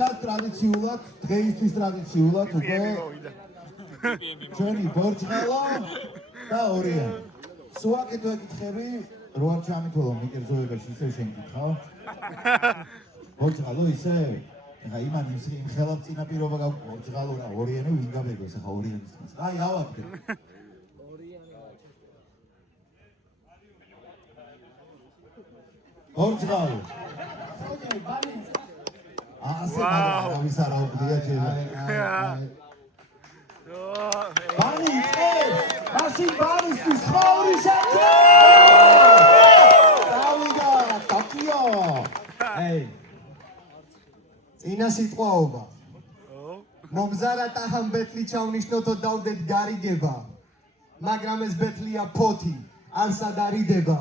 ახლა ტრადიციულად, დღეისთვის ტრადიციულად უკვე ჩვენი ბორჯღალა და ორიანი. სუაკეთ ვეკითხები, რო არ ჩამითვალო მიკერძოებაში ისევ შენკითხავ. ბორჯღალო ისევ? ეხა იმან იმ ხელად წინაპირობა გაქვს ბორჯღალო რა ორიანი ვინ გაბეგოს ახლა ორიანის. აი ავაგდე. ბორჯღალო. ასე არის არა უყდია ჯერა. ბანი ეს მაშინ ბანისთვის ხაური შეკრა. დავიდა ტოკიო. ეი წინა სიტყვაობა. მომზარა ტაჰამ ბეთლი ჩავნიშნოთო დავდეთ გარიგება. მაგრამ ეს ბეთლია ფოთი, არ სადარიდება.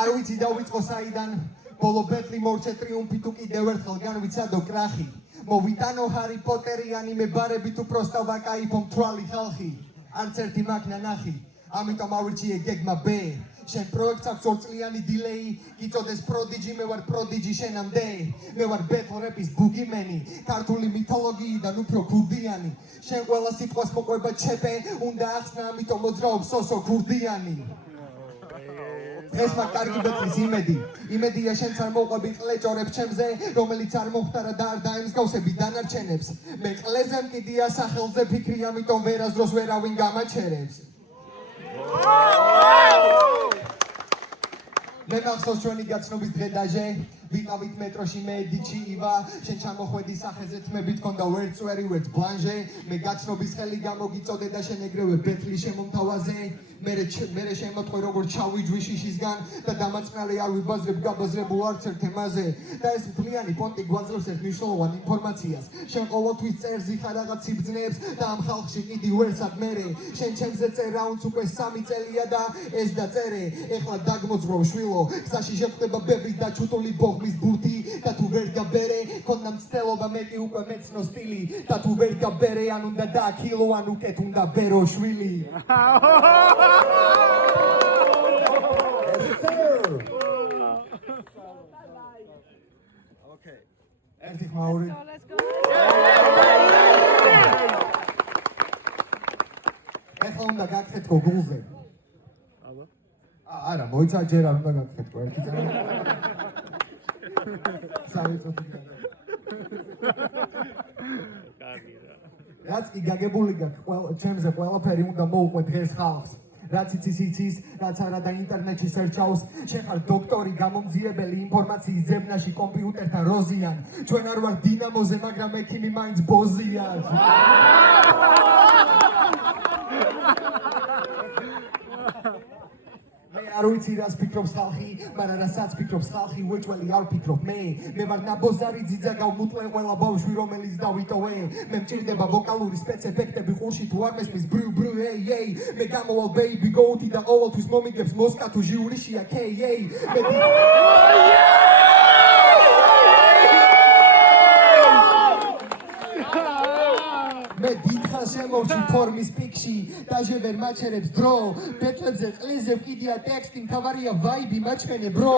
არ ვიცი დავიწყო საიდან, ბოლო ბეთლი მორჩე ტრიუმფი თუ კიდევ ერთხელ განვიცადო კრახი. მოვიტანო ჰარი პოტერიანი მე ბარები თუ პროსტა ვაკაიფო მთვრალი ხალხი. არც ერთი მაქნა ნახი, ამიტომ ავირჩიე გეგმა ბ. შენ პროექტს აქვს 2 წლიანი დილეი, გიწოდეს პროდიჯი, მე ვარ პროდიჯი შენამდე. მე ვარ ბეთლ რეპის ბუგიმენი, ქართული მითოლოგიიდან უფრო ქურდიანი. შენ ყველა სიტყვას მოყვება ჩეპე, უნდა ახსნა, ამიტომ მოძრაობს სოსო ქურდიანი. ეს მაგ კარგი ბეთლის იმედია შენც არ მოყვები ყლეჭორებს ჩემზე, რომელიც არ მომხდარა და არ დაემსგავსები დანარჩენებს. მე ყლეზე მკიდია სახელზე ფიქრი, ამიტომ ვერასდროს ვერავინ გამაჩერებს. მე მახსოვს ჩვენი გაცნობის დღე დაჟე, ვიყავით მეტროში მე დიჩი ივა, შენ ჩამოხვედი სახეზე თმებით ქონდა ვერც წვერი ვერც ბლანჟე, მე გაცნობის ხელი გამოგიწოდე და შენ ეგრევე ბეთლი შემომთავაზე. მერე შემოთქვე როგორც ჩავიჯვი შიშისგან და დამაწყნარი არ ვიბაზრებ გაბაზრებულ არც ერთ თემაზე. და ეს მთლიანი პონტი გვაძლევს ერთ მნიშვნელოვან ინფორმაციას. შენ ყოველთვის წერს იხარ რაღაც სიბრძნეებს და ამ ხალხში კიდი ვერსად მერე. შენ ჩემზე წერ რაუნდს უკვე 3 წელია და ეს დაწერე. ეხლა დაგმოძღვროვ შვილო, გზაში შეხვდება ბებრი და ჩუტული ბოღმის ბურთი და თუ ვერ გაბერე, ქონდა მცდელობა მე კი უკვე მეცნო სტილი და თუ ვერ გაბერე, ან უნდა დააქილო, ან უკეთ უნდა ბერო შვილი. Okay. ერთი ხმაური. ეხლა უნდა გაგხეთ გუგლზე. არა, მოიცა ჯერ არ უნდა გაგხეთ ერთი წელი. სამი წუთი გადა. რაც კი გაგებული გაქვს, ჩემზე ყველაფერი უნდა მოუყვე დღეს ხალხს. რაც იცის, რაც არა და ინტერნეტში სერჩავს, შენ ხარ დოქტორი, გამომძიებელი ინფორმაციის ძებნაში კომპიუტერთან როზიან. ჩვენ არ ვარ დინამოზე, მაგრამ ექიმი მაინც ბოზია. მე არ ვიცი რას ფიქრობს ხალხი, მაგრამ რასაც ფიქრობს ხალხი, უეჭველი არ ფიქრობ მე. მე ვარ ნაბოზარი ძიძა გავმუტლე ყველა ბავშვი, რომელიც დავიტოვე. მე მჭირდება ვოკალური სპეცეფექტები ყურში თუ არ მესმის ბრუ ეი. მე გამოვალ ბეიბი გოუთი და ყოველთვის მომიგებს მოსკა თუ ჟიურიშია KA. მე დიდხან შემოვჭი ფორმის პიკში, დაჟე ვერ მაჩერებს დრო. ბეთლებზე ყლიზე ვკიდია ტექსტი, მთავარია ვაიბი მაჩვენე ბრო.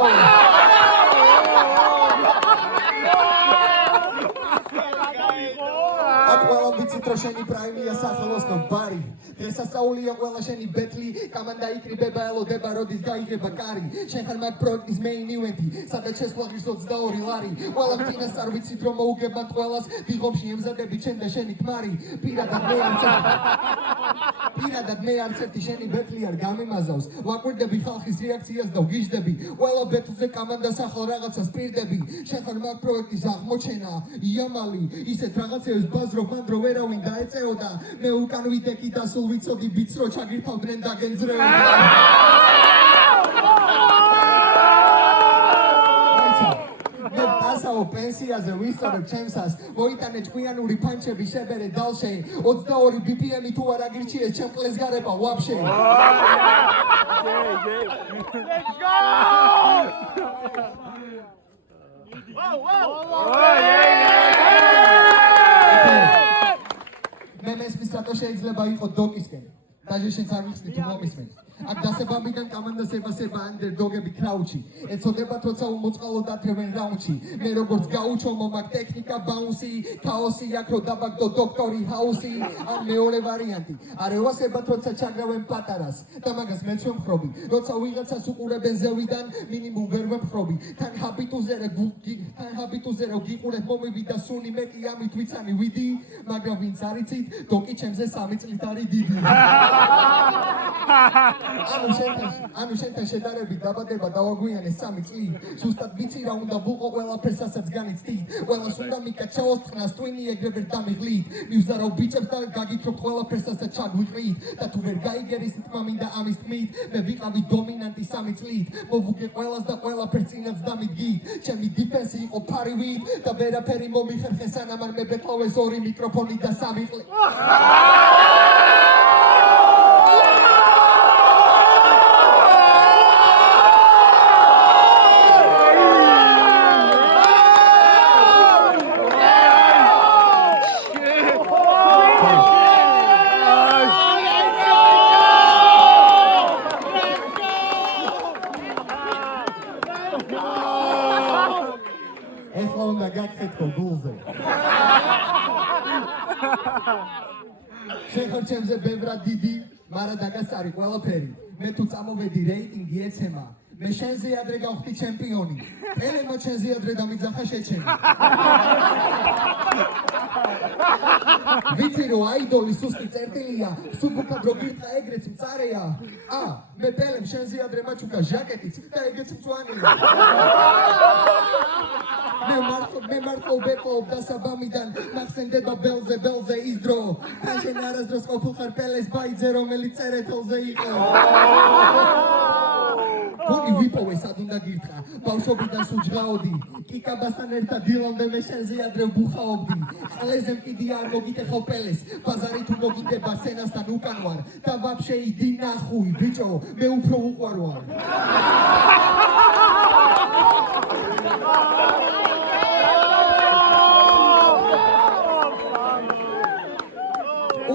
აქ ყველა ვიცით რომ შენი პრაიმია სახელოსნო ბარი. დღესასწაულია ყველა შენი ბეთლი, კამანდა იკრიბება, ელოდება როდის გაიგება კარი. შენ ხარ მაგ პროექტის მეინ ივენთი, სადაც შესყვალის 22 ლარი. ყველა წინას არ ვიცით რომ მოუგებათ ყველას, დიღომში ემზადები შენ და შენი ქმარი. პირადად მე არც ერთი შენი ბეთლი არ გამიმაზავს. ვაკვირდები ხალხის რეაქციას და ვგიჟდები, ყველა ბეთლზე კამანდას ახალ რაღაცას პირდები. შენ ხარ მაგ პროექტის აღმოჩენა, იამალი, ისეთ რაღაცებს ბაზრობ მანდ რო ვერავინ დაეწეოდა. მე უკან ვიდექი და სულ ვიცოდი ბიც რო ჩაგირთავდნენ და გენძრეოდა. მე დასაო პენსიაზე ვისწორებ ჩემსას, მოიტანე ჭკვიანური ფანჩები შებერე დალშე. 22 BPM-ი თუ არ აგირჩიეს ჩემ ყლეს გარეპა ვაფშე. Let's go! მე მესმის რატო შეიძლება იყო დოკისკენ, დაჟეშენს არ ვიხსნით თუ მომისმენთ აქ დასაბამიდან კამანდასება ანდერდოგები კრაუჩი ეცოდებათ როცა უმოწყალო დათრევენ რაუნდში მე როგორც გაუჩო მომაკ ტექნიკა ბაუნსი ქაოსი აქ რო დაბაგდო დოქტორი ჰაუსი ან მეორე ვარიანტი არევასებათ როცა ჩაგრავენ პატარას და მაგას მეც ვემხრობი როცა ვიღაცას უყურებენ ზევიდან მინიმუმ ვერ ვემხრობი თან ჰაბიტუზე რო გიყურებ მომივიდა სუნი მე კი ამით ვიცანი ვიდი მაგრამ ვინც არიცით დოკი ჩემზე 3 წლით არის დიდი ანუ შენთან შედარებით დაბადება დავაგვიანე 3 წლით ზუსტად ვიცი რა უნდა ვუყო ყველაფერსაც განიცდით ყველას უნდა მიკაჩაოს თხრას ტვინი ეგრევე დამიღლით მივზარავ ბიჭებს და გაგიქრობთ ყველაფერსაც ჩაგვიყრით და თუ ვერ გაიგერის თქმა მინდა ამის თქმით მე ვიყავი დომინანტი 3 წლით მოვუგე ყველას და ყველაფერს წინაც დამიდგით ჩემი დიფენსი იყო ფარივით და ვერაფერი მომიხერხე სანამ არ მებეკლავეს 2 მიკროფონი და 3 ყლე ეხლა უნდა გაგხეთქო გულზე შეხარჩემზე ბევრად დიდი მარა დაგასწარი ყველაფერი მე თუ წამოვედი რეიტინგი ეცემა მე შენზე ადრე გავხდი ჩემპიონი პელემო შენზე ადრე დამიძახა შეჩემი ვიცი რომ აიდოლი სუსტი წერტილია სუბუქად რო გირტყა ეგრეც მწარეა მე პელემ შენზე ადრე მაჩუკა ჟაკეტიც და ეგეც მწვანეა მე მარტო ვეკლობ დასაბამიდან მახსენდება ბელზე ის დრო შენ არასდროს ყოფილ ხარ პელეს ბაიძე რომელიც წერეთელზე იყო გონი ვიპოვე სად უნდა გირტყა ბავშვობიდან სუჯღაოდი კიკაბასთან ერთად დილამდე მე შენზე ადრე ვბუხაობდი ყლეზე მკიდი არ მოგიტეხავ პელეს ბაზარი თუ მოგიდება სენასთან უკან ვარ და ვაფშე იდი ნახუი ბიჭო მე უფრო უყვარ ვარ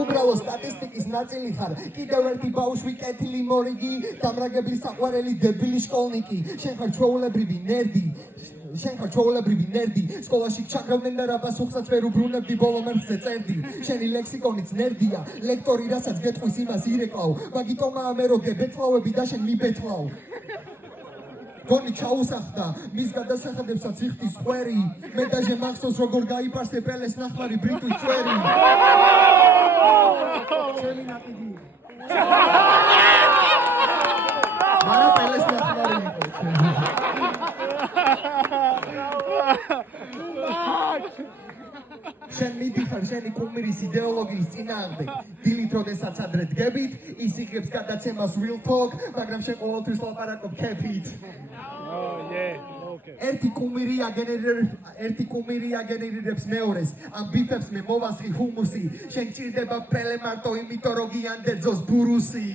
უბრალო სტატისტიკის ნაწილი ხარ კიდევ ერთი ბავშვი კეთილი მორიგი დამრაგებლის საყვარელი დებილი შკოლნიკი შენ ხარ ჩვეულებრივი ნერდი სკოლაში ჩაგრავდნენ და რაბასუხსაც ვერ უბრუნებდი ბოლო მერხზე წერდი შენი ლექსიკონიც ნერდია ლექტორი რასაც გეტყვის იმას ირეკლავ მაგიტომაა მე რო გებეთლავები და შენ მიბეთლავ გონი ჩაუსახდა მის გადასახადებსაც იხდის ხვერი მე დაჟე მახსოვს როგორ გაიპარსე პელეს ნახმარი ბრიტვი წვერი ჩემი ნაკიდი მარა პელეს ნახმარი იყო შენ მიდიხარ შენი კუმირის იდეოლოგიის წინააღმდეგ დილით როდესაც ადრე დგებით ის იღებს გადაცემას real talk მაგრამ შენ ყოველთვის ლაპარაკობ ქეფით ერთი კუმირი აგენერირებს მეორეს ამ ბიფებს მე მოვასხი ჰუმუსი შენ ჭირდება პელე მარტო იმიტომ რომ გიანდერძოს ბურუსი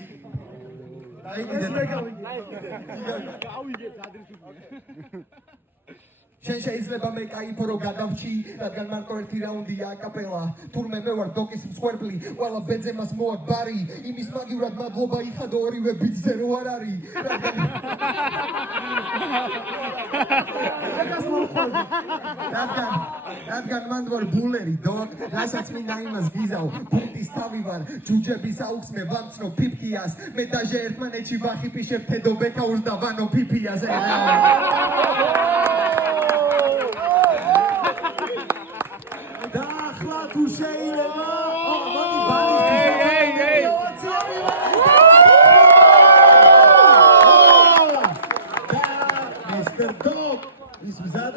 შენ შეიძლება მე кайფო რო გადავჭი რადგან მარტო ერთი რაუნდია აკაპელა თურმე მე ვარ დოკის მსხვერპლი ყველა ბეძემას მოაქვს ბარი იმის მაგივრად მადლობა იხადო ორივე ბიძზე რო არ არის რადგან მან ვარ ბულერი დოკ რასაც მინდა იმას გიზავ პუნქტის თავი ვარ ჯუჯების აუქს მე ვამცნო ფიფკიას მე დაჟე ერთმანეთში ვახი პიშებ თედო ბეკაურს და ვანო ფიფიაზე თუ შეიძლება მოდი ბანის მისტერ დოკ ის მზადა